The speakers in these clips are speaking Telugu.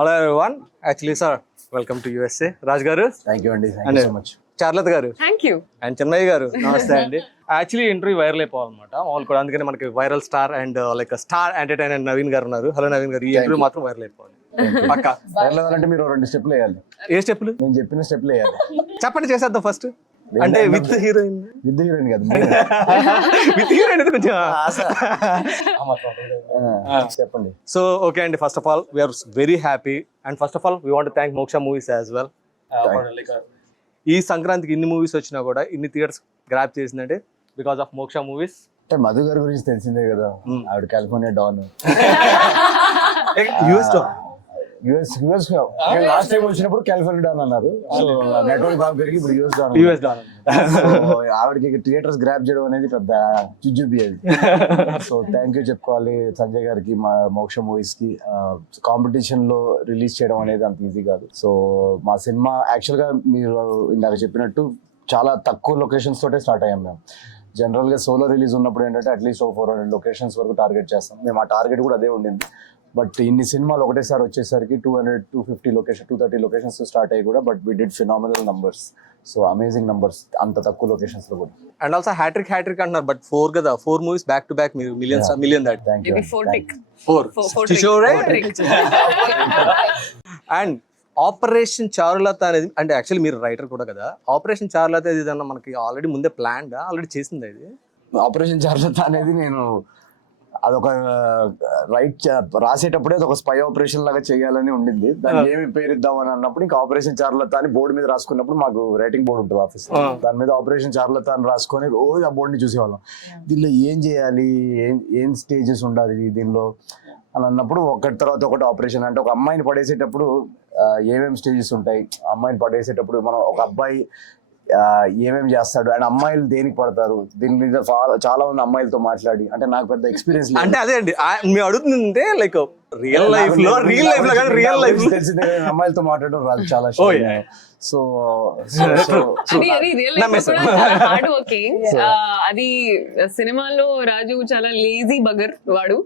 Hello everyone, actually sir welcome to USA. Raj గారు థ్యాంక్ యూ అండి, థ్యాంక్ యూ సో మచ్. చార్లత్ గారు థ్యాంక్ యూ అండ్ చెన్నయ్య గారు నమస్తే అండి. యాక్చువల్లీ ఇంటర్వ్యూ వైరల్ అయిపోవాలన్నమాట వాళ్ళు కూడా, అందుకని మనకి viral star and like star entertainer Naveen గారు ఉన్నారు. హలో నవీన్ గారు, ఈ ఇంటర్వ్యూ మాత్రం వైరల్ అయిపోవాలి పక్క. అంటే మీరు 2 స్టెప్లు వేయాలి. ఏ స్టెప్లు? నేను చెప్పిన స్టెప్లు వేయాలి. చెప్పండి, చేసేద్దాం ఫస్ట్. అంటే విత్ హీరోయిన్ విత్ హీరోయిన్ కదా, విత్ హీరోయిన్ అయితే కొంచెం చెప్పండి. సో ఓకే అండి, first of all we're very happy and first of all we want thank Moksha movies as well. ఈ సంక్రాంతికి ఇన్ని మూవీస్ వచ్చినా కూడా ఇన్ని థియేటర్స్ గ్రాప్ చేసిందంటే బికాస్ ఆఫ్ మోక్ష మూవీస్. అంటే మధు గారి గురించి తెలిసిందే కదా, ఆవిడ California don, US last time వచ్చినప్పుడు కాలిఫోర్నియా డాన్ అన్నారు. సో నెట్వర్క్ బాబు గారికి ఇప్పుడు యుఎస్ డాన్. ఆవిడకి థియేటర్స్ గ్రాప్ చేయడం అనేది పెద్ద చుజ్జుబి అది. సో థ్యాంక్ యూ చెప్పుకోవాలి సంజయ్ గారికి, మా మోక్ష మూవీస్ కి. కాంపిటీషన్ లో రిలీజ్ చేయడం అనేది అంత ఈజీ కాదు. సో మా సినిమా యాక్చువల్ గా మీరు ఇందాక చెప్పినట్టు చాలా తక్కువ లొకేషన్స్ తోటే స్టార్ట్ అయ్యాం మేము. జనరల్ గా సోలో రిలీజ్ ఉన్నప్పుడు ఏంటంటే అట్లీస్ట్ ఒక 400 లొకేషన్స్ వరకు టార్గెట్ చేస్తాం మేము. ఆ టార్గెట్ కూడా అదే ఉండింది. బట్ ఇన్ని సినిమాలు ఒకటేసారి వచ్చేసరికి 200-250 లొకేషన్ 230 లొకేషన్స్ స్టార్ట్ అయ్యి కూడా, but we did phenomenal numbers. So amazing numbers అంత తక్కువ లొకేషన్స్ లో కూడా. అండ్ ఆల్సో హ్యాట్రిక్ అంటున్నారు, బట్ 4 కదా, 4 మూవీస్ బ్యాక్ టు బ్యాక్ మీరు మిలియన్ దాట్. Thank you. And operation Charulatha అనేది, అంటే యాక్చువల్లీ మీరు రైటర్ కూడా కదా, ఆపరేషన్ చారులత ఏదన్నా మనకి ఆల్రెడీ ముందే ప్లాన్ ఆల్రెడీ చేసింది ఇది. ఆపరేషన్ చారులత అనేది నేను అదొక రాసేటప్పుడే ఒక స్పై ఆపరేషన్ లాగా చేయాలని ఉండింది. దాన్ని ఏమి పేరు ఇద్దామని అన్నప్పుడు ఇంకా ఆపరేషన్ చారులత అని బోర్డు మీద రాసుకున్నప్పుడు, మాకు రైటింగ్ బోర్డు ఉంటుంది ఆఫీస్, దాని మీద ఆపరేషన్ చారులత అని రాసుకొని రోజు ఆ బోర్డుని చూసేవాళ్ళం. దీనిలో ఏం చేయాలి, ఏం స్టేజెస్ ఉండాలి దీనిలో అని అన్నప్పుడు ఒకటి తర్వాత ఒకటి ఆపరేషన్. అంటే ఒక అమ్మాయిని పడేసేటప్పుడు ఏమేమి స్టేజెస్ ఉంటాయి, అమ్మాయిని పడేసేటప్పుడు మనం ఒక అబ్బాయి ఏమేమి చేస్తాడు అండ్ అమ్మాయిలు దేనికి పడతారు, దీని మీద చాలా మంది అమ్మాయిలతో మాట్లాడి, అంటే నాకు పెద్ద ఎక్స్పీరియన్స్ అంటే అదే అండి మేము అడుగుతుంటే లైక్ రియల్ లైఫ్ లో తెలిసిందే కదా, అమ్మాయిలతో మాట్లాడడం రాదు చాలా. So hard working. అది సినిమాలో రాజు చాలా లేజీ బగర్ వాడు.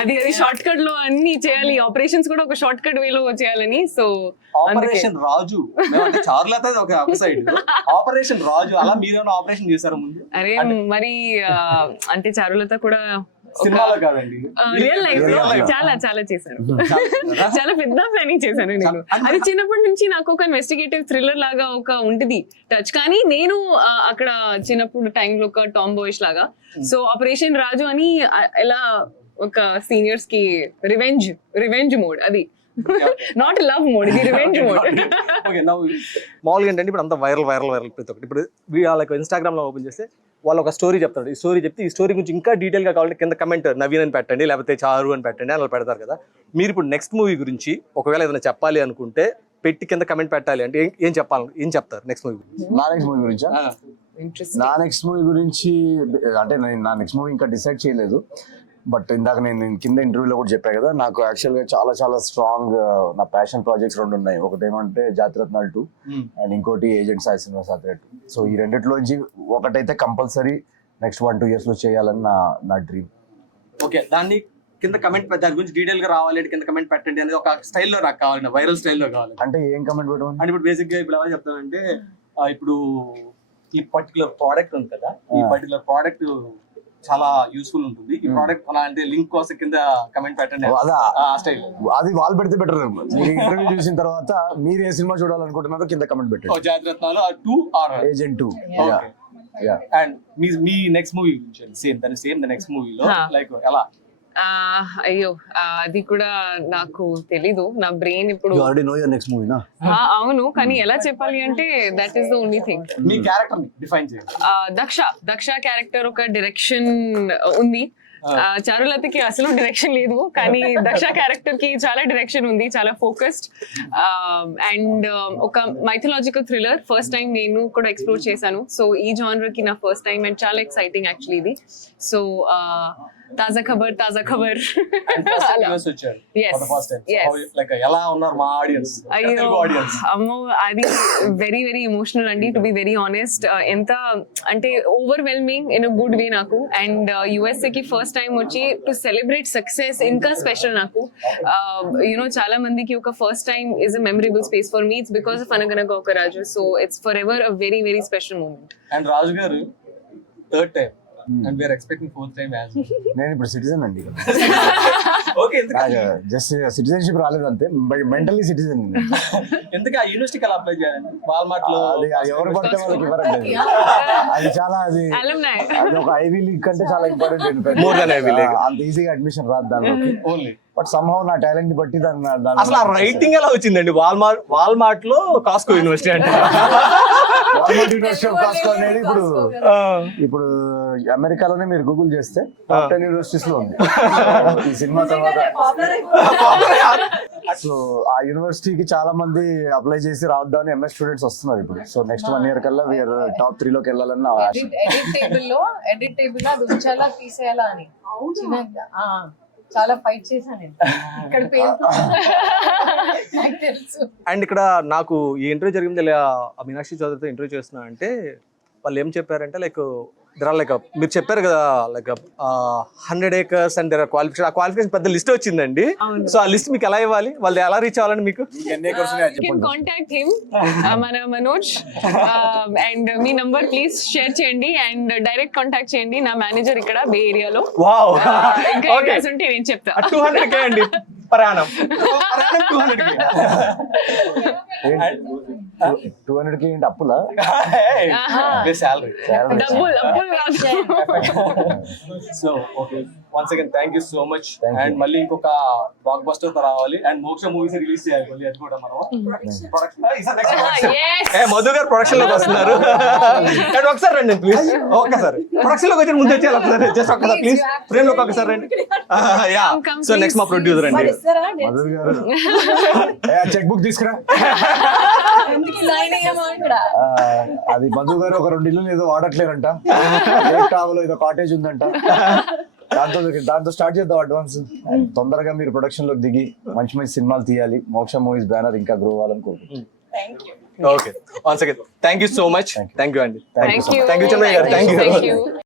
అది షార్ట్ కట్ లో అన్ని చేయాలి, ఆపరేషన్స్ కూడా ఒక షార్ట్ కట్ వేలో చేయాలని. సో ఆపరేషన్ రాజు చారులత ఒక సైడ్, ఆపరేషన్ రాజు అలా మీరు ఆపరేషన్ చేశారు ముందు. అరే మరి అంటే చారులత కూడా రియల్ లైఫ్ లో చాలా చాలా చేశాను. చాలా పెద్ద ప్లానింగ్ చేశాను నేను. అది చిన్నప్పటి నుంచి నాకు ఒక ఇన్వెస్టిగేటివ్ థ్రిల్లర్ లాగా ఒక ఉంటుంది టచ్. కానీ నేను అక్కడ చిన్నప్పుడు టైంలో ఒక టామ్ బాయ్స్ లాగా. సో ఆపరేషన్ రాజు అని ఎలా ఒక సీనియర్స్ కి రివెంజ్ మోడ్, అది నాట్ లవ్ మోడ్, ఇది రివెంజ్ మోడ్. మామూలుగా ఏంటంటే ఇప్పుడు అంత వైరల్ ప్రతి ఒక్కటి. ఇప్పుడు లైక్ ఇన్స్టాగ్రామ్ లో ఓపెన్ చేస్తే వాళ్ళు ఒక స్టోరీ చెప్తాడు. ఈ స్టోరీ చెప్తే ఈ స్టోరీ గురించి ఇంకా డీటెయిల్ గా కావాలంటే కింద కమెంట్ నవీన్ అని పెట్టండి, లేకపోతే చారు అని పెట్టండి, అలా పెడతారు కదా. మీరు ఇప్పుడు నెక్స్ట్ మూవీ గురించి ఒకవేళ ఏదైనా చెప్పాలి అనుకుంటే పెట్టి కింద కమెంట్ పెట్టాలి అంటే ఏం చెప్తారు నెక్స్ట్ మూవీ గురించి? నా నెక్స్ట్ మూవీ గురించి అంటే నా నెక్స్ట్ మూవీ ఇంకా డిసైడ్ చేయలేదు. బట్ ఇందాక నేను కింద ఇంటర్వ్యూలో కూడా చెప్పాను కదా, నాకు యాక్చువల్గా చాలా చాలా స్ట్రాంగ్ నా ప్యాషన్ ప్రాజెక్ట్స్ 2 ఉన్నాయి. ఒకటి ఏమంటే జాతిరత్నాలు 2 అండ్ ఇంకోటి ఏజెంట్ సాయి శ్రీనివాస్ ఆత్రేయ 2. సో ఈ రెండిట్లోంచి ఒకటైతే కంపల్సరీ నెక్స్ట్ 1-2 years లో చేయాలని నా డ్రీమ్. ఓకే, దాన్ని కింద కమెంట్ దాని గురించి డీటెయిల్ గా రావాలి కింద కమెంట్ పెట్టండి అనేది ఒక స్టైల్లో నాకు కావాలి, వైరల్ స్టైల్లో కావాలి. అంటే ఏం కమెంట్ పెట్టమని అంటే ఇప్పుడు బేసిక్ గా ఇప్పుడు ఎలా చెప్తానంటే, ఇప్పుడు ఈ పర్టికులర్ ప్రోడక్ట్ ఉంది కదా, ఈ పర్టికులర్ ప్రోడక్ట్ చాలా యూస్ఫుల్ ఉంటుంది, ఈ ప్రోడక్ట్ కొనాలంటే లింక్ కోసం కింద కమెంట్ పెట్టండి. అది వాళ్ళు పెడితే బెటర్. ఇంటర్వ్యూ చూసిన తర్వాత మీరు ఏ సినిమా చూడాలనుకుంటున్నారో కింద కమెంట్ పెట్టండి. జాతిరత్నాలు 2 are agent 2. And me next movie same the next మూవీలో లైక్ ఎలా? అయ్యో అది కూడా నాకు తెలీదు. నా బ్రెయిన్ ఇప్పుడు అవును, కానీ ఎలా చెప్పాలి అంటే that is the only thing. Me character ని డిఫైన్ చేయండి. దక్ష క్యారెక్టర్ ఒక డైరెక్షన్ ఉంది. చారులతకి అసలు డైరెక్షన్ లేదు, కానీ దక్ష క్యారెక్టర్ కి చాలా డైరెక్షన్ ఉంది, చాలా ఫోకస్డ్. అండ్ ఒక మైథలాజికల్ థ్రిల్లర్ ఫస్ట్ టైం నేను కూడా ఎక్స్ప్లోర్ చేశాను. సో ఈ జానర్ కి నా ఫస్ట్ టైం అండ్ చాలా ఎక్సైటింగ్ యాక్చువల్లీ ఇది. సో తాజా ఖబర్ యూఎస్ వచ్చారు Yes. For the first time Yes. Like ఎలా ఉన్నారు మా ఆడియన్స్ అయ్యో తెలుగు ఆడియన్స్ అమ్మో అది వెరీ వెరీ ఎమోషనల్ అండి టు బి వెరీ ఆనెస్ట్ ఎంత అంటే overwhelming in a good way నాకు అండ్ యుఎస్ఏ కి ఫస్ట్ టైం వచ్చి టు సెలబ్రేట్ సక్సెస్ ఇంకా స్పెషల్ నాకు యునో చాలా మందికి ఒక first time is a memorable space for me it's because of Anaganaga Oka Raju so it's forever a very very special moment and Raju garu third time and we're expecting fourth time as నేను ఇప్పుడు సిటిజన్ అండి ఓకే జస్ట్ సిటిజన్షిప్ రాలేదు అంతే మెంటలీ సిటిజన్. ఎందుకు ఆ యూనివర్సిటీకి అలా అప్లై చేయాలండి వాల్మార్ట్ లో అది ఎవరు పడితే వాళ్ళకి ఇవ్వరండి. అది చాలా అది alumni ఒక ఐవీ లీగ్ కంటే చాలా important. More than Ivy League. అంత ఈజీగా అడ్మిషన్ రాదు దానిలోకి. ఓన్లీ బట్ సమ్హౌ నా టాలెంట్ బట్టి అసలు ఆ రైటింగ్ ఎలా వచ్చిందండి వాల్మార్ట్ లో కాస్కో యూనివర్సిటీ అంటే యూనివర్సిటీ ఆఫ్ కాస్కో అనేది ఇప్పుడు అమెరికాలోనే మీరు గూగుల్ చేస్తే టాప్ 10 యూనివర్సిటీస్ లో ఉంది. ఈ సినిమా తర్వాత సో ఆ యూనివర్సిటీకి చాలా మంది అప్లై చేసి రావద్దామని ఎంఎస్ స్టూడెంట్స్ వస్తున్నారు ఇప్పుడు. సో నెక్స్ట్ 1 year కల్లా వీఆర్ టాప్ 3 లోకి వెళ్ళాలని నా ఆశ. ఎడిట్ టేబుల్ లో అది ఉంచాలా తీసేయాలా అని చిన్నగా, చాలా ఫైట్ చేశాను నేను ఇక్కడ పేరు నాకు తెలుసు. అండ్ ఇక్కడ నాకు ఈ ఇంటర్వ్యూ జరిగింది మీనాక్షి చౌదరితో ఇంటర్వ్యూ చేస్తున్నా అంటే వాళ్ళు ఏం చెప్పారంటే లైక్ దర్ ఆర్ లైక్ మీరు చెప్పారు కదా like 100 acres and there are qualification. ఆ క్వాలిఫికేషన్ పెద్ద లిస్ట్ వచ్చిందండి. సో ఆ లిస్ట్ మీకు ఎలా ఇవ్వాలి, వాళ్ళు ఎలా రీచ్ అవ్వాలని మీకు can contact him మన Manoj and me number please share చేయండి అండ్ డైరెక్ట్ కాంటాక్ట్ చేయండి. నా మేనేజర్ ఇక్కడ బే ఏరియాలో వావ్ ఇంకా ఓకే areas ఉంటే నేను చెప్తా. 200K అండి ప్రయాణం 200K ఏంటి అప్పులా? సాలరీ డబ్బులు so okay once again thank you so much. Thank you. And మళ్ళీ ఇంకొక బ్లాక్ బస్టర్ తో రావాలి అండ్ మోక్ష మూవీస్ రిలీజ్ చేయాలి మళ్ళీ అది కూడా మనం మధు గారు ప్రొడక్షన్ లోకి వస్తున్నారు. అండ్ ఒకసారి రండి ప్లీజ్, ఒక్కసారి ప్రొడక్షన్ లోకి వచ్చి ముందు వచ్చేయాలి ఒకసారి, జస్ట్ ఒక్కసారి ప్లీజ్ ఫ్రేమ్ లోకి ఒకసారి రండి. యా సో నెక్స్ట్ మా ప్రొడ్యూసర్ అండి మధుర్ గారు చెక్ బుక్ తీసుకురా. అది మధు గారు ఒక 2 ఇల్లు ఏదో వాడట్లేరంట, టావలో ఏదో కాటేజ్ ఉందంట, దాంతో స్టార్ట్ చేద్దాం అడ్వాన్స్. తొందరగా మీరు ప్రొడక్షన్ లోకి దిగి మంచి మంచి సినిమాలు తీయాలి. మోక్ష మూవీస్ బ్యానర్ ఇంకా గ్రో అవ్వాలని కోరుకుంటున్నాను. Okay once again thank you so much. Thank you అండి. Thank you. Thank you Chandraiah garu. Thank you.